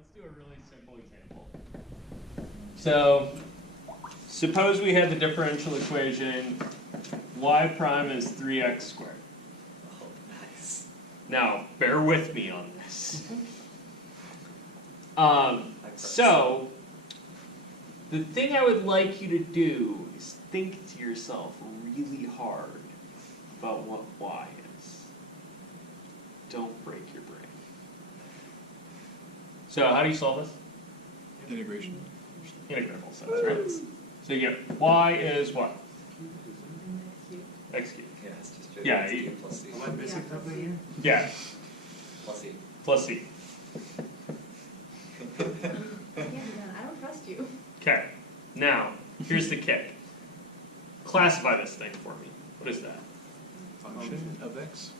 let's do a really simple example. So suppose we had the differential equation y prime is 3x squared. Oh, nice. Now, bear with me on this. So, the thing I would like you to do is think to yourself really hard about what y is. Don't break your brain. So, how do you solve this? Integration. Integral sense, right? So you get y is what? X cubed. Yeah, it's just straight Yeah, X you- cubed plus C. Am I missing something here? Yeah, Plus C. plus c. Yeah, I don't trust you. Okay, now, here's the kick. Classify this thing for me. What is that? Function of x.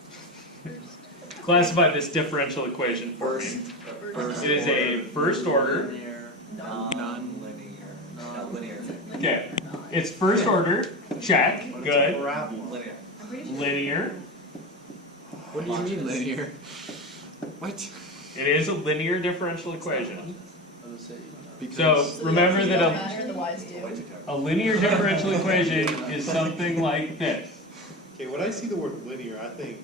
Classify this differential equation for me. First It is a first order. linear, non-linear, not linear. Okay, it's first order. Check. Good. Linear. I'm pretty sure. Linear. What do you mean linear? What? It is a linear differential equation. So Because remember that Matter, the Y's do. a linear differential equation is something like this. Okay, when I see the word linear, I think,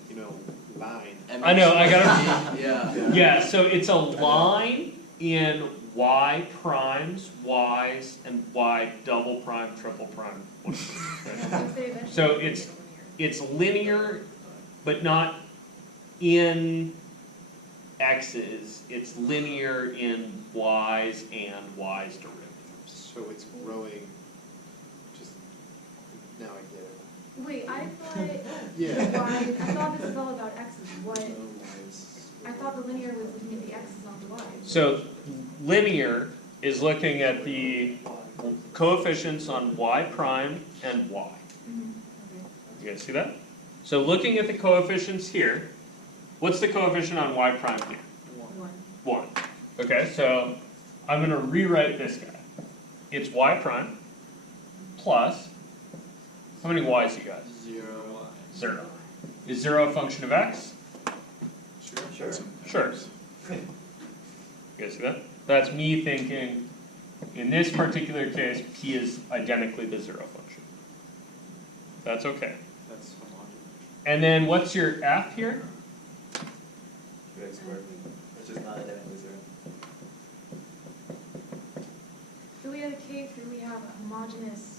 line. I know, I gotta. yeah. Yeah, so it's a line in y primes, y's, and y double prime, triple prime. So it's linear, but not in x's. It's linear in y's and y's derivatives. So it's growing, just, now I get it. Wait, I thought Yeah. I thought this is all about x's. What? I thought the linear was looking at the x's, not the y's. So linear is looking at the coefficients on y prime and y. Okay. You guys see that? So looking at the coefficients here, what's the coefficient on y prime here? 1. 1. Okay, so I'm going to rewrite this guy. It's y prime plus, how many y's you got? 0. Is 0 a function of x? Sure. Sure. You guys see that? That's me thinking, in this particular case, p is identically the 0 function. That's okay. That's homogeneous. And then what's your f here? 2x squared. Which is not identically 0. So we have a case where we have a homogeneous,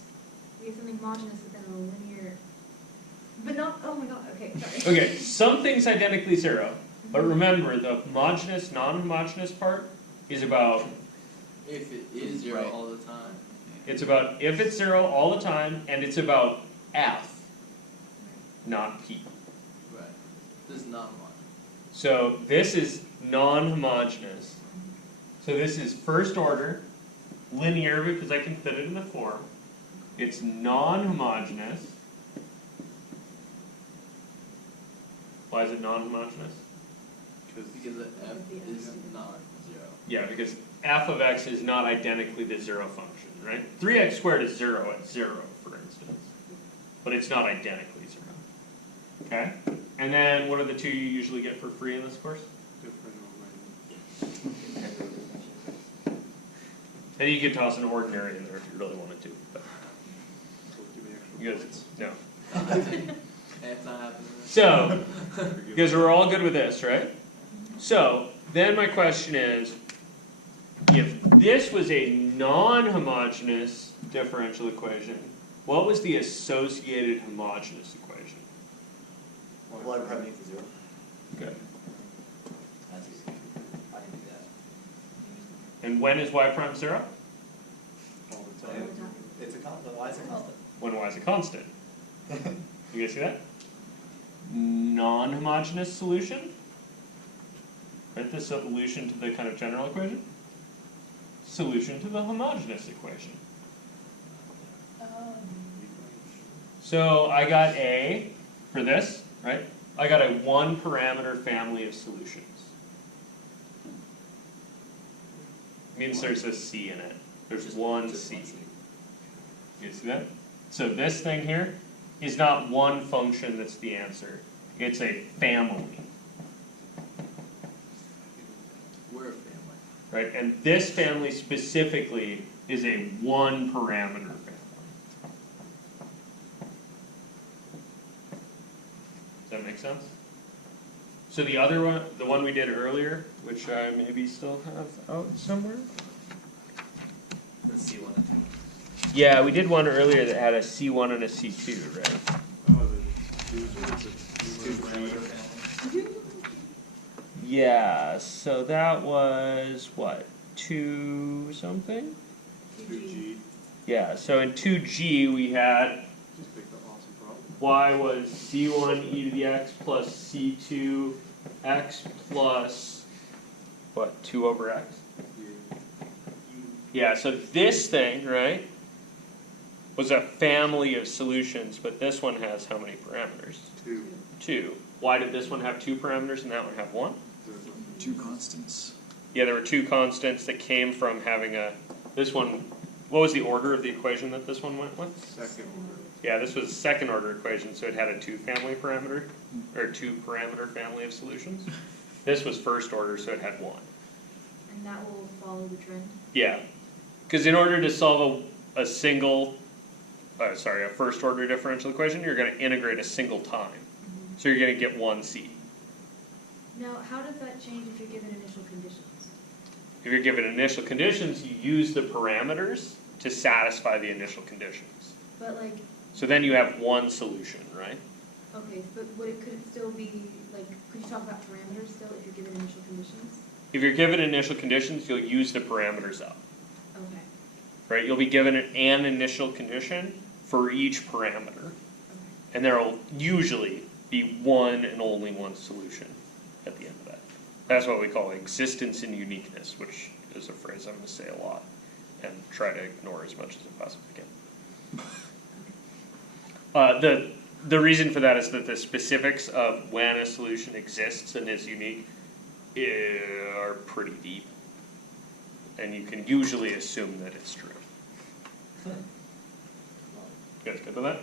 we have something homogeneous and then a linear, but not, oh my god, okay, sorry. Okay, something's identically 0, but remember the homogeneous, non-homogeneous part is about, If it is 0 Right. all the time. it's about if it's 0 all the time, and it's about f, not p. Right. This is not homogeneous. So this is non-homogeneous. So this is first order, linear because I can fit it in the form. It's non-homogeneous. Why is it non-homogeneous? Because the f is not 0. Yeah, because f of x is not identically the 0 function, right? 3x squared is 0 at 0, for instance. But it's not identically 0. Okay? And then what are the two you usually get for free in this course? And you could toss an ordinary in there if you really wanted to. But you guys, no. It's not happening. So, you guys are all good with this, right? So, then my question is, if this was a non-homogeneous differential equation, what was the associated homogeneous equation? Y prime equals 0. Good. That's easy. I can do that. And when is y prime 0? All the So time. it's a constant. Y is a constant. When y is a constant. You guys see that? Non-homogeneous solution? Right, the solution to the kind of general equation? Solution to the homogeneous equation. So I got A for this, right? I got a one parameter family of solutions. Means there's a C in it. There's one C. You see that? So this thing here is not one function that's the answer. It's a family. We're a family. right? And this family specifically is a one parameter family. Does that make sense? So the other one, the one we did earlier, which I maybe still have out somewhere? Let's see one and two. Yeah, we did one earlier that had a C1 and a C2, right? Oh, it's Two parameter family. Yeah, so that was what, 2 something? 2G. Yeah, so in 2G we had Just pick the awesome problem. y was c1 e to the x plus c2 x plus, what, 2 over x? Yeah, so this thing, right, was a family of solutions, but this one has how many parameters? 2. 2. Why did this one have 2 parameters and that one have 1? Two constants. Yeah, there were 2 constants that came from having this one, what was the order of the equation that this one went with? Second order. Yeah, this was a second order equation, so it had a 2 parameter family of solutions. This was first order, so it had 1. And that will follow the trend? Yeah, because in order to solve a first order differential equation, you're going to integrate a single time. So you're going to get 1c. Now, how does that change if you're given initial conditions? If you're given initial conditions, you use the parameters to satisfy the initial conditions. But like, So then you have one solution, right? okay, but could it still be, like, could you talk about parameters still if you're given initial conditions? If you're given initial conditions, you'll use the parameters up, Okay, right? You'll be given an initial condition for each parameter, okay. and there will usually be one and only one solution at the end of that. That's what we call existence and uniqueness, which is a phrase I'm going to say a lot and try to ignore as much as I possibly can. The reason for that is that the specifics of when a solution exists and is unique are pretty deep, and you can usually assume that it's true. You guys good with that?